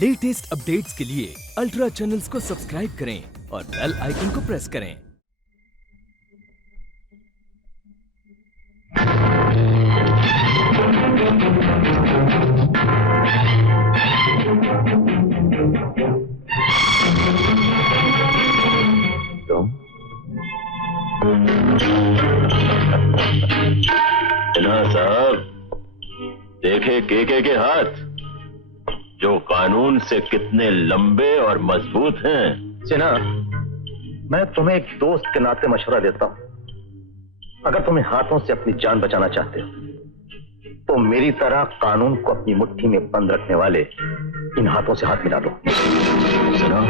Latest updates के लिए ultra channels को सब्सक्राइब करें और बेल आइकन को प्रेस करें। सिन्हा साहब, देखे के हाथ जो कानून से कितने लंबे और मजबूत हैं। सिन्हा, मैं तुम्हें एक दोस्त के नाते मशवरा देता हूं। अगर तुम्हें हाथों से अपनी जान बचाना चाहते हो तो मेरी तरह कानून को अपनी मुट्ठी में बंद रखने वाले इन हाथों से हाथ मिला दो। सुनो,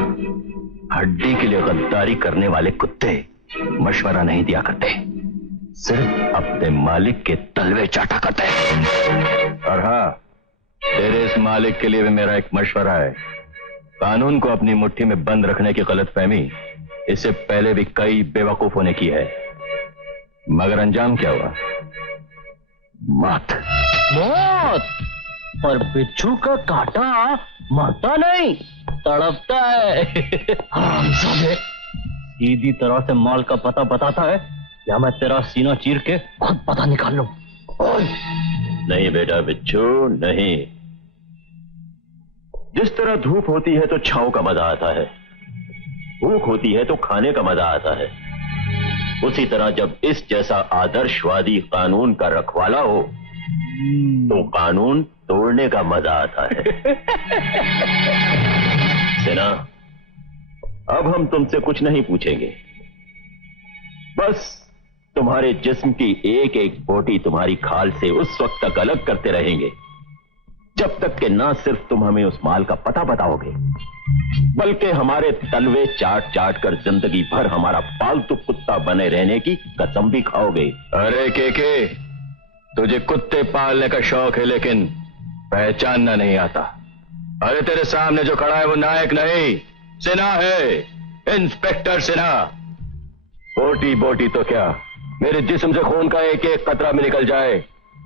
हड्डी के लिए गद्दारी करने वाले कुत्ते मशवरा नहीं दिया करते, सिर्फ अपने मालिक के तलवे चाटा करते। और हाँ, तेरे इस मालिक के लिए भी मेरा एक मशवरा है। कानून को अपनी मुट्ठी में बंद रखने की गलतफहमी इससे पहले भी कई बेवकूफों ने की है, मगर अंजाम क्या हुआ? मौत। मौत। और बिच्छू का कांटा मरता नहीं, तड़पता है। हरामजादे, सीधी तरह से माल का पता बताता है या मैं तेरा सीना चीर के खुद पता निकाल लूं? नहीं बेटा बिच्छू, नहीं। जिस तरह धूप होती है तो छांव का मजा आता है, भूख होती है तो खाने का मजा आता है, उसी तरह जब इस जैसा आदर्शवादी कानून का रखवाला हो तो कानून तोड़ने का मजा आता है। सेना, अब हम तुमसे कुछ नहीं पूछेंगे, बस तुम्हारे जिस्म की एक एक बोटी तुम्हारी खाल से उस वक्त तक अलग करते रहेंगे जब तक कि ना सिर्फ तुम हमें उस माल का पता बताओगे, बल्कि हमारे तलवे चाट चाट कर जिंदगी भर हमारा पालतू कुत्ता बने रहने की कसम भी खाओगे। अरे के तुझे कुत्ते पालने का शौक है लेकिन पहचानना नहीं आता। अरे तेरे सामने जो खड़ा है वो नायक नहीं, सिन्हा है, इंस्पेक्टर सिन्हा। बोटी बोटी तो क्या, मेरे जिस्म से खून का एक एक कतरा में निकल जाए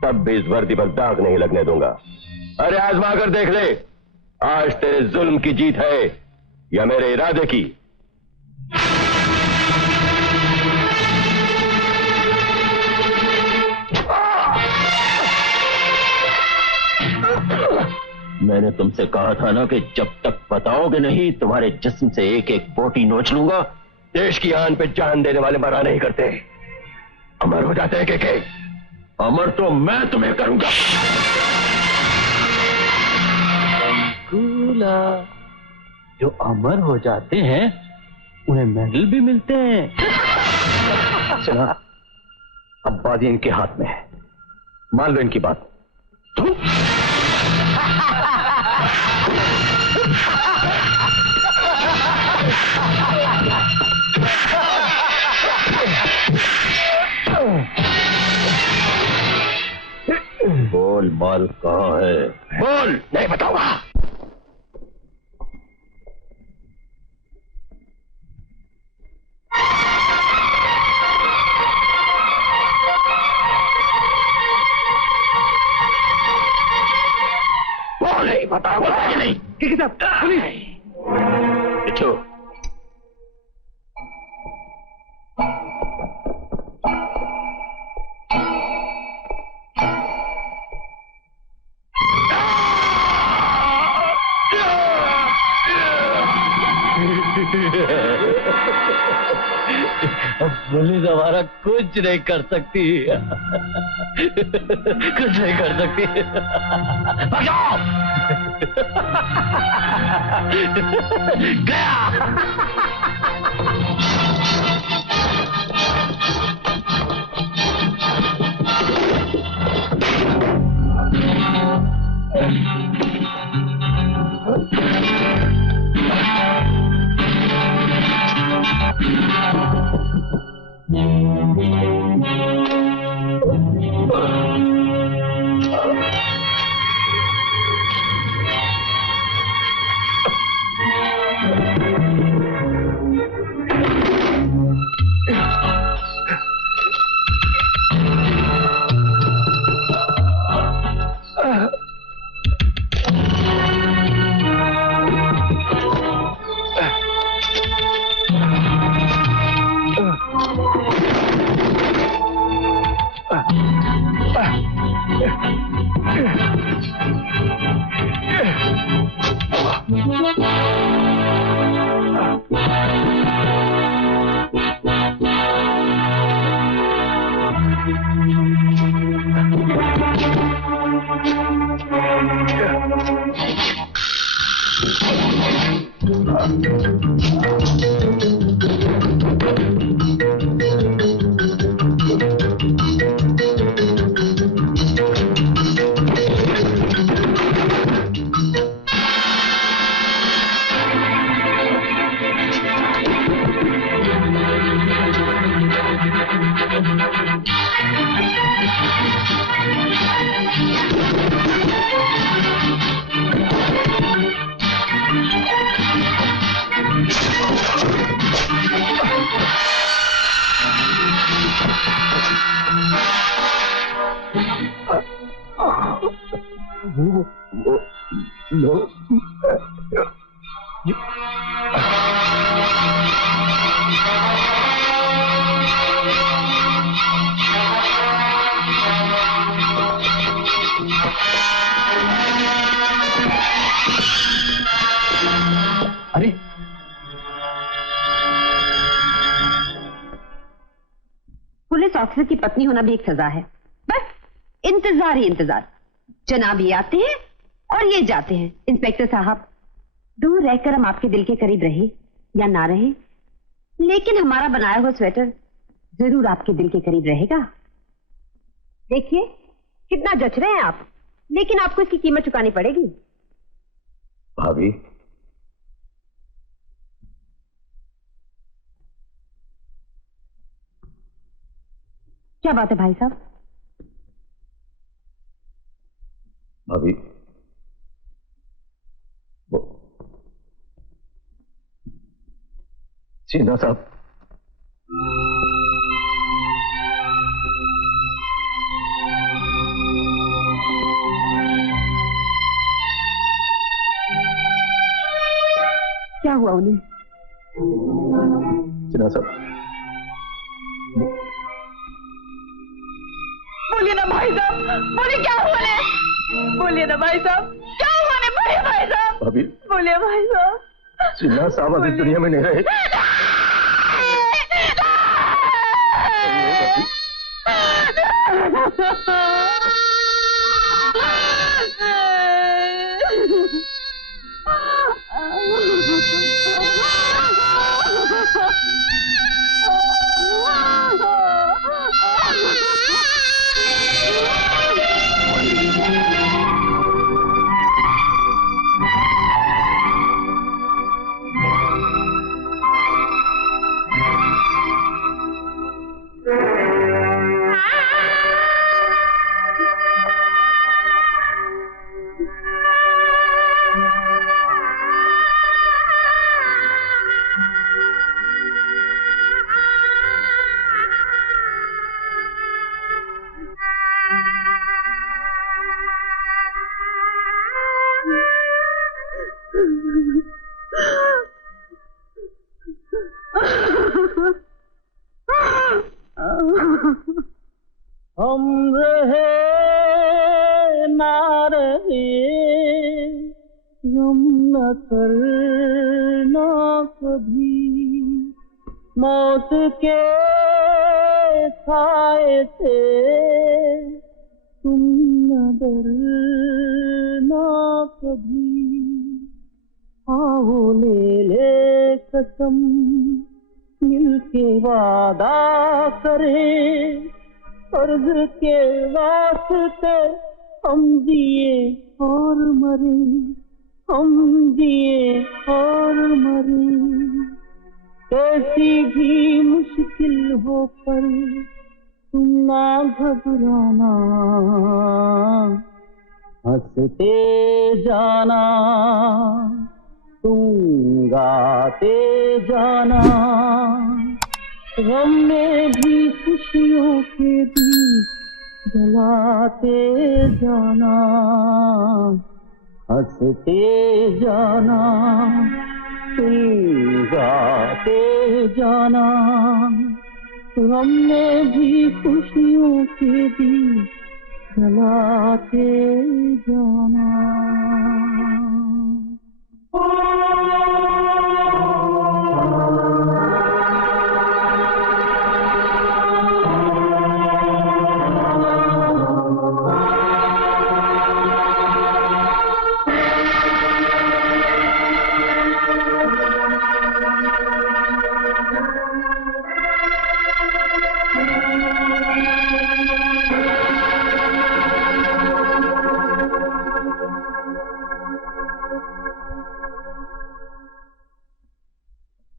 तब भी इस वर्दी पर दाग नहीं लगने दूंगा। अरे आजमा कर देख ले, आज तेरे जुल्म की जीत है या मेरे इरादे की। मैंने तुमसे कहा था ना कि जब तक बताओगे नहीं तुम्हारे जिस्म से एक एक बोटी नोच लूंगा। देश की आन पे जान देने वाले मरा नहीं करते, अमर हो जाते हैं। के अमर तो मैं तुम्हें करूंगा। जो अमर हो जाते हैं उन्हें मेडल भी मिलते हैं। सिन्हा, अब बाजी इनके हाथ में है, मान लो इनकी बात। बोल, माल कहाँ है? बोल। नहीं बताऊंगा। बोल, नहीं बताऊंगा। नहीं बिच्छू, अब पुलिस हमारा कुछ नहीं कर सकती। कुछ नहीं कर सकती। भगाओ। गया। अरे पुलिस ऑफिसर की पत्नी होना भी एक सजा है। बस इंतजार ही इंतजार। जनाब ये आते हैं और ये जाते हैं। इंस्पेक्टर साहब, दूर रहकर हम आपके दिल के करीब रहे या ना रहे, लेकिन हमारा बनाया हुआ स्वेटर जरूर आपके दिल के करीब रहेगा। देखिए कितना जच रहे हैं आप, लेकिन आपको इसकी कीमत चुकानी पड़ेगी। भाभी, क्या बात है भाई साहब? भाभी, वो सीना साहब, क्या हुआ उन्हें? सीना साहब, बोलिए ना भाई साहब, बोलिए क्या हुआ ने? बोलिए ना भाई साहब, क्या हुआ ने? बोलिए भाई साहब, भाभी, बोलिए भाई साहब। सीना साहब अभी दुनिया में नहीं रहे। हम रहे ना रहे गम न करना कभी, मौत के साए से तुम न डरना कभी। आओ ले ले कसम मिलके वादा करें, फर्ज के वास्ते हम जिए और मरे, हम जिए और मरे। कैसी भी मुश्किल हो पर तुम ना घबराना, हंसते जाना, तुम गाते जाना। गम में भी खुशियों के दीप जलाते जाना, हंसते जाना, तुम गाते जाना। गम में भी खुशियों के दीप जलाते जाना।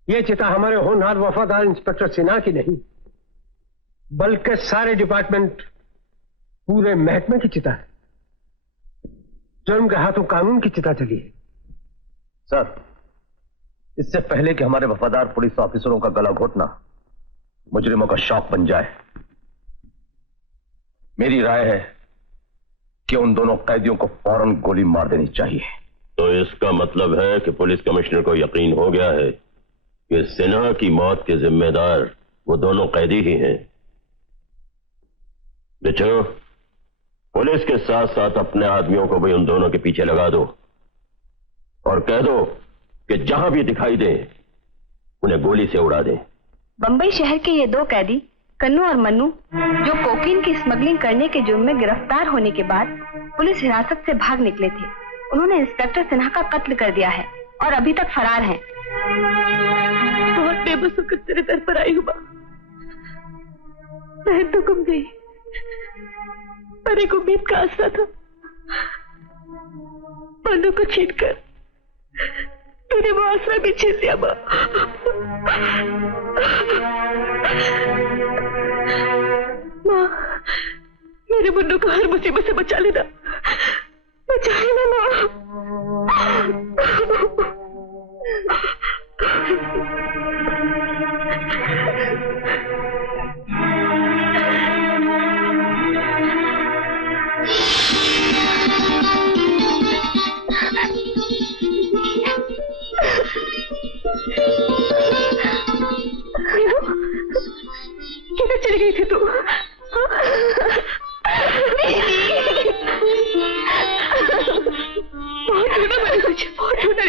ये चिता हमारे होनहार वफादार इंस्पेक्टर सिन्हा की नहीं, बल्कि सारे डिपार्टमेंट, पूरे महकमे की चिता है, जो उनके हाथों कानून की चिता चली है। सर, इससे पहले कि हमारे वफादार पुलिस ऑफिसरों का गला घोटना मुजरिमों का शौक बन जाए, मेरी राय है कि उन दोनों कैदियों को फौरन गोली मार देनी चाहिए। तो इसका मतलब है कि पुलिस कमिश्नर को यकीन हो गया है कि सिन्हा की मौत के जिम्मेदार वो दोनों कैदी ही हैं। बिच्छू, पुलिस के साथ साथ अपने आदमियों को भी उन दोनों के पीछे लगा दो और कह दो कि जहां भी दिखाई दे उन्हें गोली से उड़ा दें। बंबई शहर के ये दो कैदी कन्नू और मन्नू, जो कोकीन की स्मगलिंग करने के जुर्म में गिरफ्तार होने के बाद पुलिस हिरासत से भाग निकले थे, उन्होंने इंस्पेक्टर सिन्हा का कत्ल कर दिया है और अभी तक फरार हैं। बहुत बेबस होकर तेरे दर पर आई हूँ। मैं तो गुम गई, पर एक उम्मीद का आसरा था। मन्नू को छीनकर तूने वो आसरा भी छीन लिया। माँ, मेरे मुन्नू को हर मुसीबत से बचा लेना, बचा लेना माँ। किधर चली गई थी तू? बहुत ढूंढा मैंने तुझे, बहुत ढूंढा।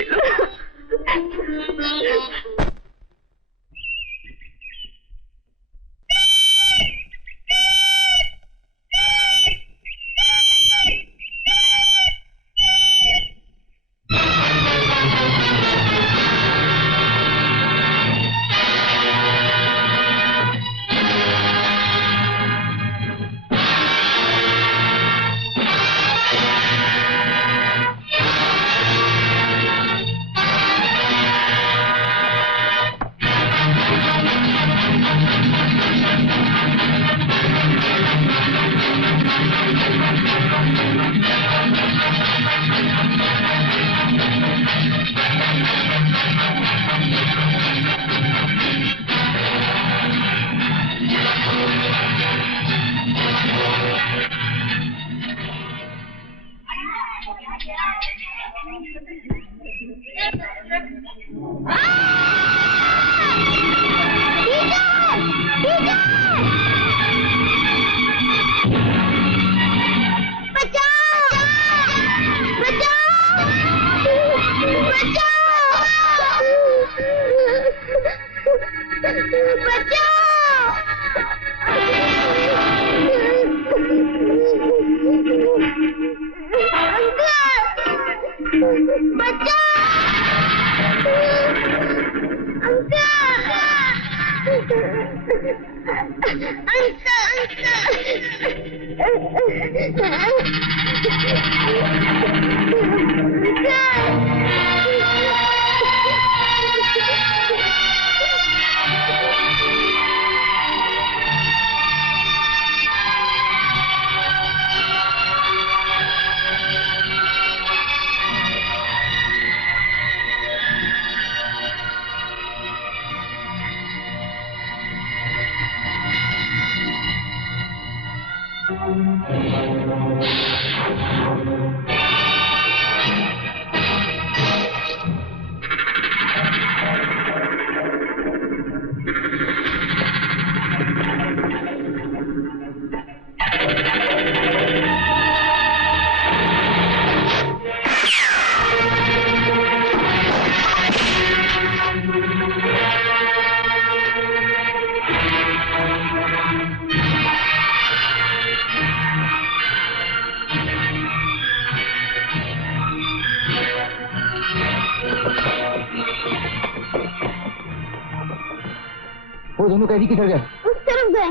वो दोनों कैदी किधर गए? उस तरफ गए।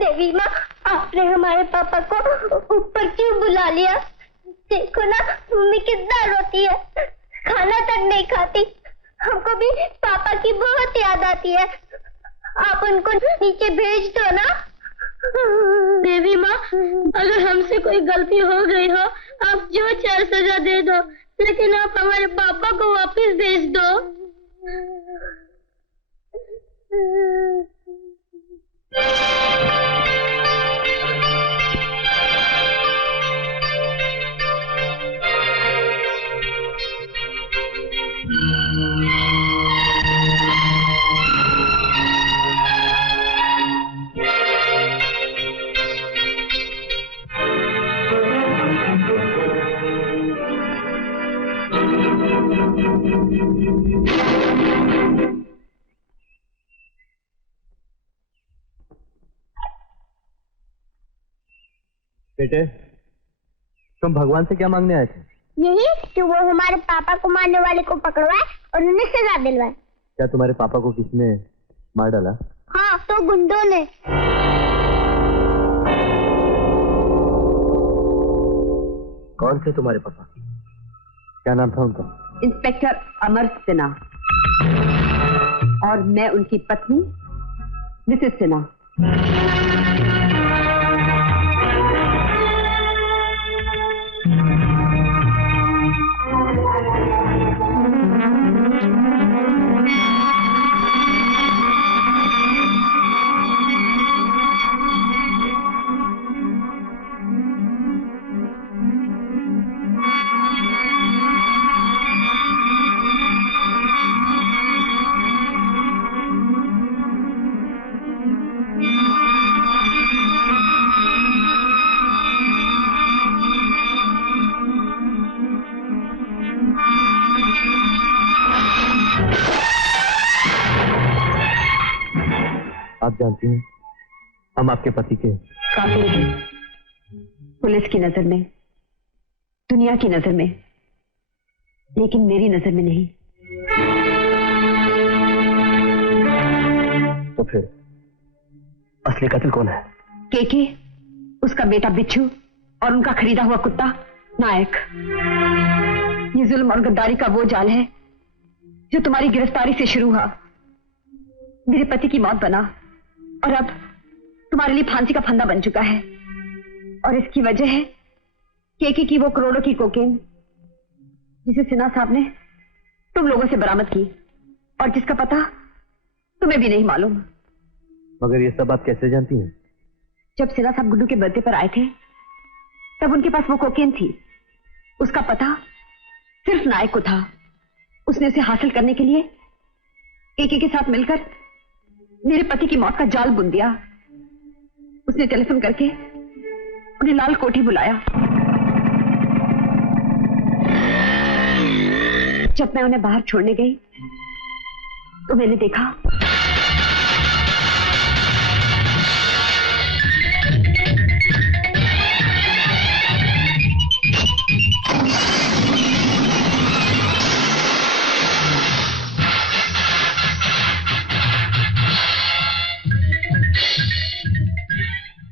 देवी माँ, आपने हमारे पापा को ऊपर क्यों बुला लिया? देखो ना, मम्मी कितना रोती है, खाना तक नहीं खाती। हमको भी पापा की बहुत याद आती है। आप उनको नीचे भेज दो ना। देवी माँ, अगर हमसे कोई गलती हो गई हो, आप जो चाहे सजा दे दो, लेकिन आप हमारे पापा को वापस भेज दो। बेटे, तुम भगवान से क्या मांगने आए थे? यही कि वो हमारे पापा को मारने वाले को पकड़वाए और उन्हें सजा दिलवाए। क्या तुम्हारे पापा को किसने मार डाला? हाँ, तो गुंडों ने। कौन थे तुम्हारे पापा? क्या नाम था उनका? इंस्पेक्टर अमर सिन्हा और मैं उनकी पत्नी मिसेस सिन्हा। आप जानती हैं, हम आपके पति के कातिल हैं। पुलिस की नजर में, दुनिया की नजर में, लेकिन मेरी नजर में नहीं। तो फिर असली कातिल कौन है? केके, उसका बेटा बिच्छू और उनका खरीदा हुआ कुत्ता नायक। ये जुल्म और गद्दारी का वो जाल है जो तुम्हारी गिरफ्तारी से शुरू हुआ, मेरे पति की मौत बना और अब तुम्हारे लिए फांसी का फंदा बन चुका है। और इसकी वजह है केके की वो करोड़ों की कोकेन जिसे सिन्हा साहब ने तुम लोगों से बरामद की और जिसका पता तुम्हें भी नहीं मालूम। मगर ये सब आप कैसे जानती हैं? जब सिन्हा साहब गुड्डू के बर्थडे पर आए थे तब उनके पास वो कोकेन थी। उसका पता सिर्फ नायक को था। उसने उसे हासिल करने के लिए केके के साथ मिलकर मेरे पति की मौत का जाल बुन दिया। उसने टेलीफोन करके उन्हें लाल कोठी बुलाया। जब मैं उन्हें बाहर छोड़ने गई तो मैंने देखा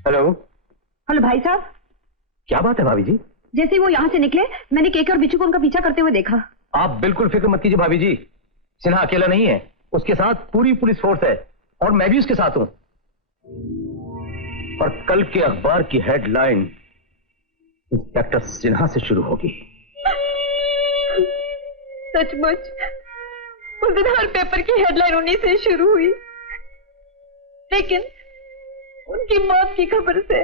हेलो। हेलो भाई साहब, क्या बात है भाभी जी? जैसे ही वो यहाँ से निकले मैंने केके और बिच्छू को उनका पीछा करते हुए देखा। आप बिल्कुल फिक्र मत कीजिए भाभी जी, सिन्हा अकेला नहीं है, उसके साथ पूरी पुलिस फोर्स है और मैं भी उसके साथ हूं। और कल के अखबार की हेडलाइन इंस्पेक्टर सिन्हा से शुरू होगी। सचमुच उस दिन हर पेपर की हेडलाइन उन्हीं से शुरू हुई, लेकिन उनकी मौत की खबर से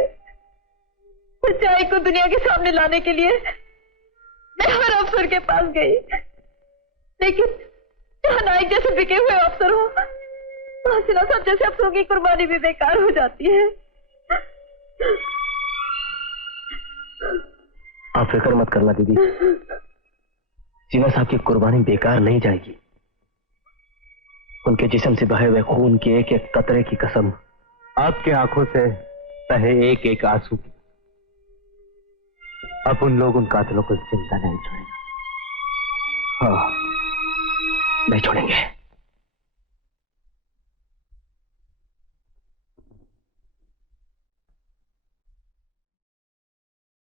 सच्चाई को दुनिया के सामने लाने के लिए मैं हर अफसर के पास गई, लेकिन जहां नायक जैसे बिके हुए अफसर हो वहां सिन्हा साहब जैसे अफसरों की कुर्बानी भी बेकार हो जाती है। आप फिक्र मत करना दीदी, सिन्हा साहब की कुर्बानी बेकार नहीं जाएगी। उनके जिस्म से बहे हुए खून के एक एक कतरे की कसम, आपके आंखों से बहे एक एक आंसू की, अब उन लोग उन कातिलों को जिंदा नहीं छोड़ेगा। हाँ, नहीं छोड़ेंगे।